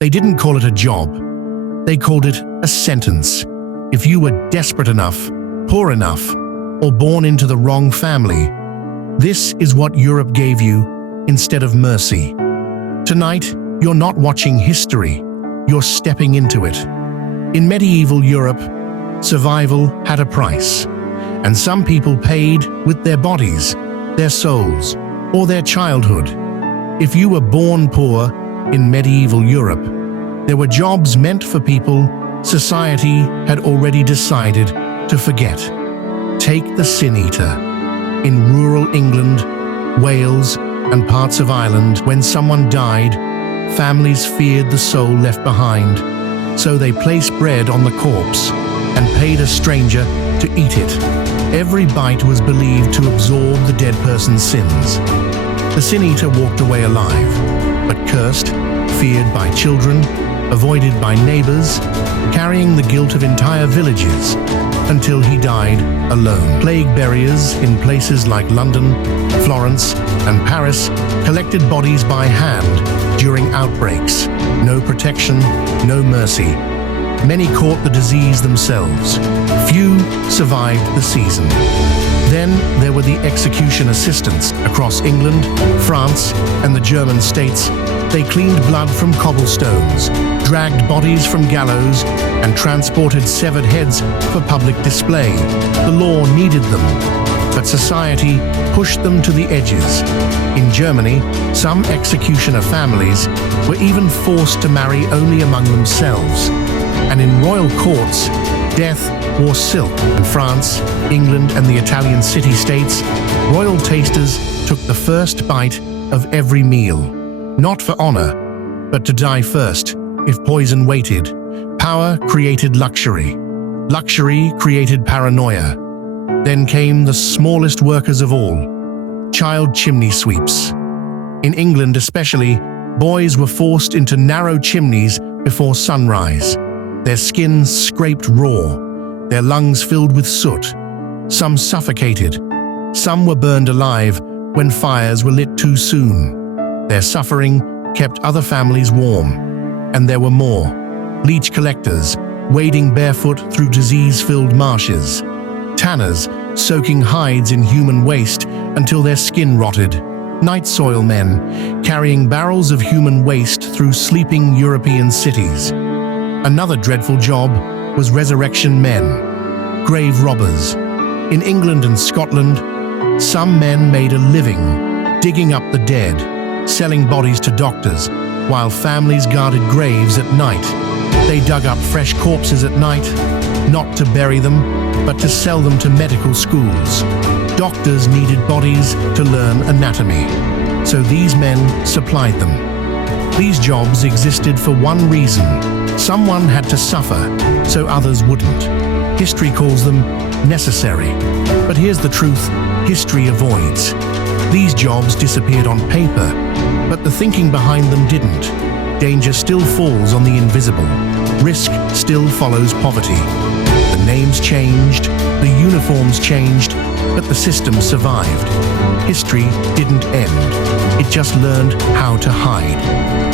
They didn't call it a job. They called it a sentence. If you were desperate enough, poor enough, or born into the wrong family, this is what Europe gave you instead of mercy. Tonight, you're not watching history, you're stepping into it. In medieval Europe, survival had a price, and some people paid with their bodies, their souls, or their childhood. If you were born poor in medieval Europe, there were jobs meant for people society had already decided to forget. Take the Sin Eater. In rural England, Wales, and parts of Ireland, when someone died, families feared the soul left behind, so they placed bread on the corpse and paid a stranger to eat it. Every bite was believed to absorb the dead person's sins. The Sin Eater walked away alive, but cursed, feared by children, avoided by neighbors, carrying the guilt of entire villages, until he died alone. Plague buriers in places like London, Florence, and Paris collected bodies by hand during outbreaks. No protection, no mercy. Many caught the disease themselves. Few survived the season. Then there were the execution assistants across England, France, and the German states. They cleaned blood from cobblestones, dragged bodies from gallows, and transported severed heads for public display. The law needed them, but society pushed them to the edges. In Germany, some executioner families were even forced to marry only among themselves. And in royal courts, death wore silk. In France, England, and the Italian city-states, royal tasters took the first bite of every meal. Not for honor, but to die first, if poison waited. Power created luxury. Luxury created paranoia. Then came the smallest workers of all, child chimney sweeps. In England especially, boys were forced into narrow chimneys before sunrise. Their skin scraped raw, their lungs filled with soot. Some suffocated. Some were burned alive when fires were lit too soon. Their suffering kept other families warm. And there were more. Leech collectors, wading barefoot through disease-filled marshes. Tanners, soaking hides in human waste until their skin rotted. Night soil men, carrying barrels of human waste through sleeping European cities. Another dreadful job was resurrection men, grave robbers. In England and Scotland, some men made a living digging up the dead, selling bodies to doctors, while families guarded graves at night. They dug up fresh corpses at night, not to bury them, but to sell them to medical schools. Doctors needed bodies to learn anatomy, so these men supplied them. These jobs existed for one reason. Someone had to suffer, so others wouldn't. History calls them necessary. But here's the truth history avoids. These jobs disappeared on paper, but the thinking behind them didn't. Danger still falls on the invisible. Risk still follows poverty. The names changed, the uniforms changed, but the system survived. History didn't end. It just learned how to hide.